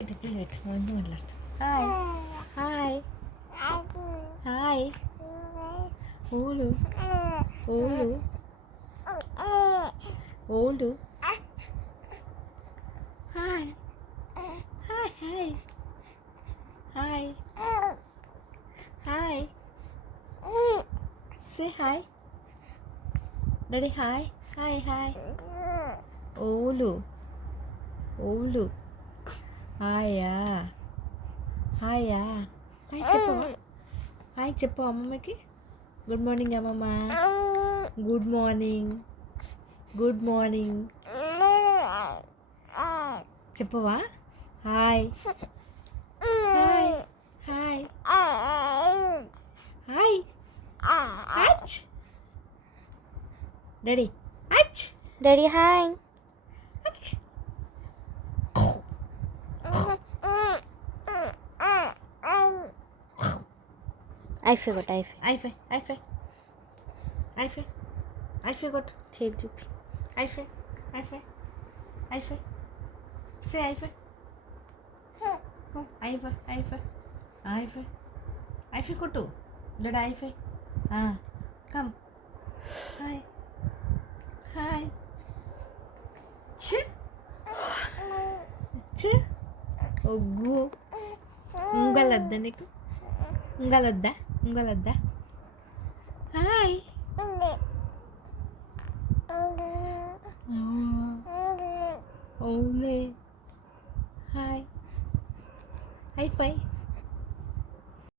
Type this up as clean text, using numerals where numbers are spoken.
ముందు మాట్లాడతా. Hi hi ఓలు ఓలు ఓలు hi hi hi hi hi say hi daddy hi hi hi ఓలు ఓలు హాయా హాయా హాయ్ చెప్పవా హాయ్ చెప్పు అమ్మమ్మకి. గుడ్ మార్నింగ్ అమ్మమ్మ. గుడ్ మార్నింగ్ గుడ్ మార్నింగ్ చెప్పవా. హాయ్ హాయ్ హాయ్ హాయ్ హచ్ డాడీ హచ్ డాడీ హాయ్. ఐఫై కొట్టు high five high five high five high five high five కొట్టు. చేతి చూపి. ఐఫై ఐఫై ఐఫై సే ఐఫై ఐఫై ఐఫై ఐఫై ఐఫై కొట్టు. Daddy high five come. Hi hi ఛ ఛ ఒగ్గు ఉంగలొద్దా నీకు. ఉంగలొద్దా ఉంగలొద్దా. హాయ్ అవునే హాయ్ హై ఫై